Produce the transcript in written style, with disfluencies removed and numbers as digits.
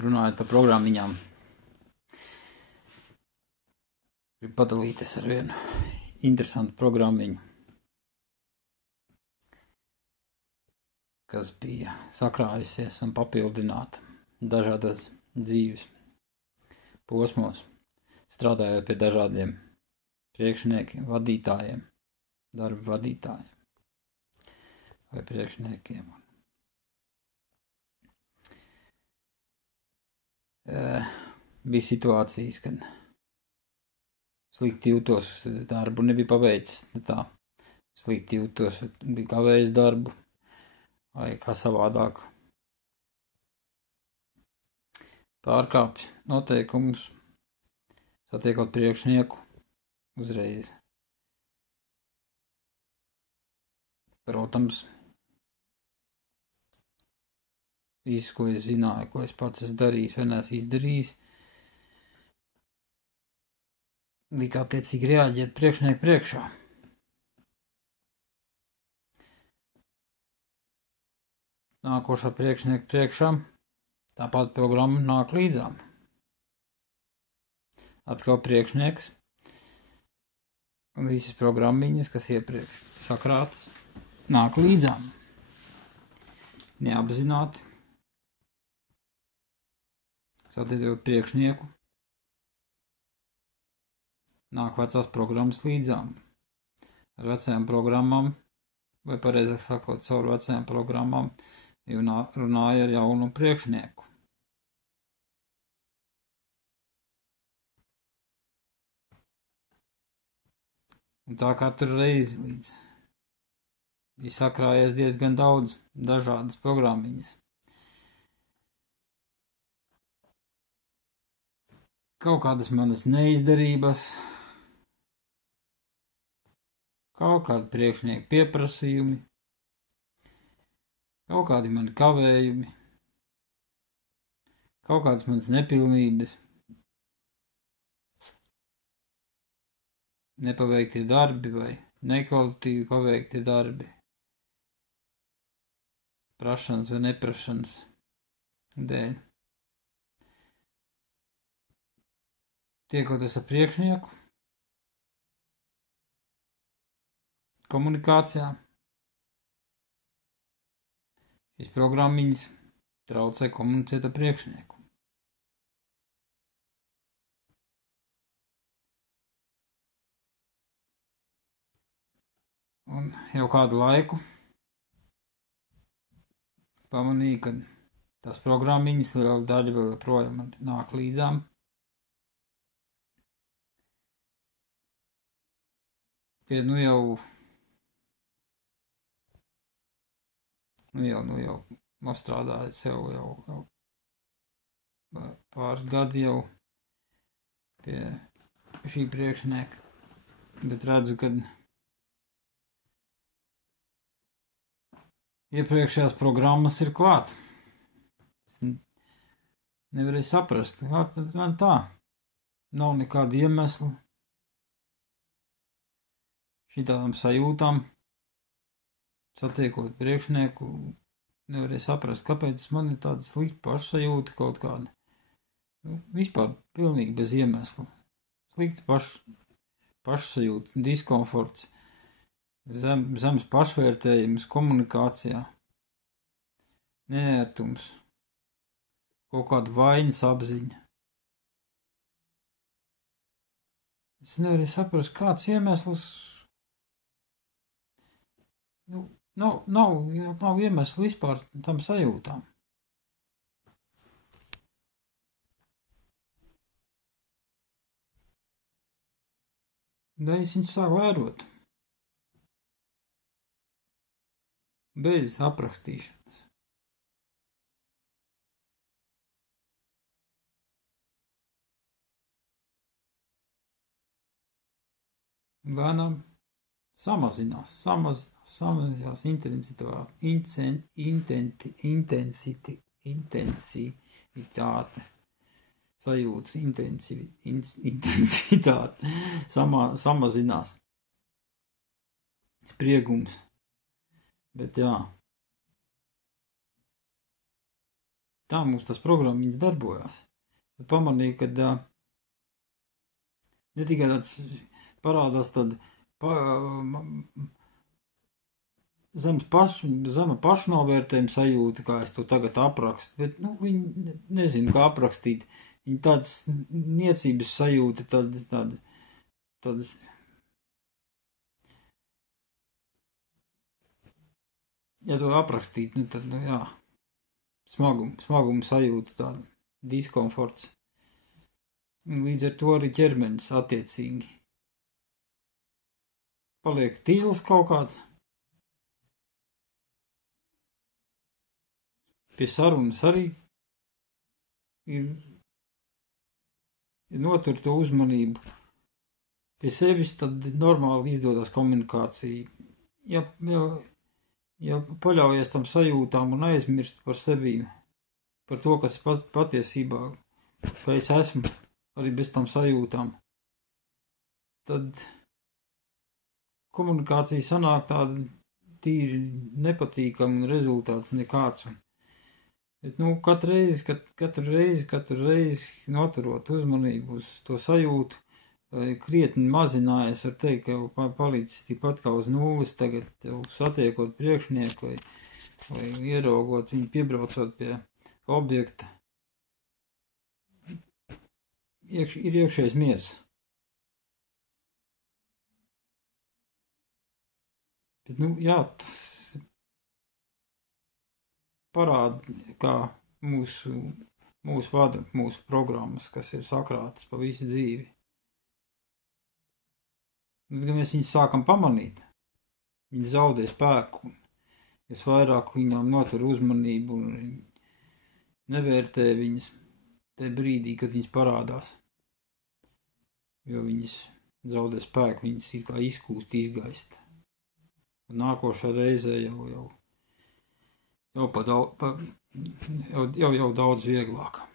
runājot par programmiņām, gribu padalīties ar vienu interesantu programmiņu, kas bija sakrājusies un papildināta dažādas dzīves posmos, strādājot pie dažādiem priekšniekiem, vadītājiem, darba vadītājiem vai priekšniekiem. Bija situācijas, kad slikti jūtos, darbu nebija paveicis, tā slikti jūtos, bija kavējis darbu, vai kā savādāk pārkāpis noteikumus, satiekot priekšnieku uzreiz. Protams, visu, ko es zināju, ko es pats esmu darījis vai neesmu izdarījis, lika attiecīgi reaģēt priekšnieku priekšā. Nākošā priekšnieku priekšā tāpat programma nāk līdzām. Atkal priekšnieks un visas programmiņas, kas iepriekš sakrātas, nāk līdzām. Neapzināti satiekot priekšnieku, nāk vecās programmas līdzām. Ar vecajām programmām, vai pareizāk sakot, caur vecajām programmām, runāja ar jaunu priekšnieku. Un tā katru reizi līdz bija sakrājies diezgan daudz dažādas programmiņas. Kaut kādas manas neizdarības, kaut kādi priekšnieku pieprasījumi, kaut kādi mani kavējumi, kaut kādas manas nepilnības, nepaveiktie darbi vai nekvalitīvi paveiktie darbi, prašanas vai neprašanas dēļ. Tiekoties ar priekšnieku, komunikācijā, šīs programmiņas traucē komunicēt ar priekšnieku. Un jau kādu laiku pamanīju, ka tās programmiņas liela daļa vēl joprojām nāk līdzām. Pie nu jau nostrādājot sev jau pāris gadi jau pie šī priekšnieka, bet redzu, ka iepriekšējās programmas ir klāt. Es nevarēju saprast, kā tad man tā. Nav nekāda iemesla šitādām sajūtām, satiekot priekšnieku, nevarēju saprast, kāpēc man ir tāda slikta pašsajūta kaut kāda. Vispār pilnīgi bez iemesla. Slikta pašsajūta, diskomforts, zemes pašvērtējums komunikācijā, neērtums, kaut kāda vainas apziņa. Es nevarēju saprast, kāds iemesls. Nav iemesls vispār tam sajūtām. Da es viņus sāku vērot. Bez aprakstīšanas. Lēnām samazinās intensitāte, sajūtas intensitāte, samazinās spriegums, bet jā, tā mums tas programmiņas darbojās. Pamanīju, ka ne tikai tāds parādās tad zema pašnovērtējuma sajūta, kā es to tagad aprakstu, bet, viņi nezinu, kā aprakstīt. Viņi tādas niecības sajūta, tādas ja to aprakstīt, tad, jā, smagumu sajūta, tāda diskomforts. Līdz ar to arī ķermenis attiecīgi. Paliek tīzls kaut kāds. Pie sarunas arī ir notur to uzmanību. Pie sevis tad normāli izdodas komunikācija. Ja paļaujies tam sajūtām un aizmirst par sevi, par to, kas patiesībā, ka es esmu arī bez tam sajūtām, tad komunikācija sanāk tāda tīri nepatīkama un rezultāts nekāds. Bet, katru reizi noturot uzmanību uz to sajūtu, krietni mazinājies, var teikt, ka palicis tikpat kā uz nulles, tagad satiekot priekšnieku vai ieraugot viņu, piebraucot pie objekta, ir iekšējais miers. Bet, tas parāda, kā mūsu vada, mūsu programmas, kas ir sakrātas pa visu dzīvi. Kad mēs viņus sākam pamanīt, viņi zaudē spēku, es vairāk viņām notur uzmanību un nevērtē viņas tajā brīdī, kad viņas parādās. Jo viņas zaudē spēku, viņas kā izkūst, izgaist. Un nākošā reizē jau daudz vieglāk.